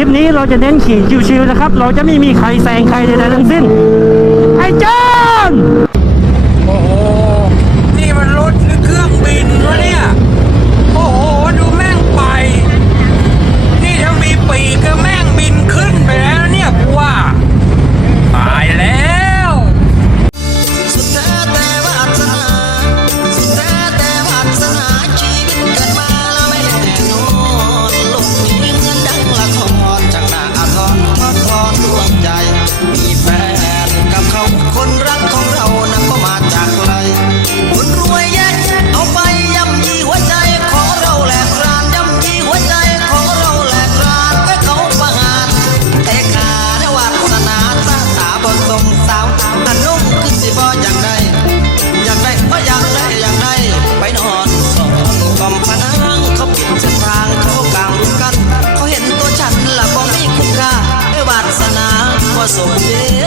คลิปนี้เราจะเน้นขี่ชิวๆนะครับ เราจะไม่มีใครแซงใครใดๆทั้งสิ้น sou ateia.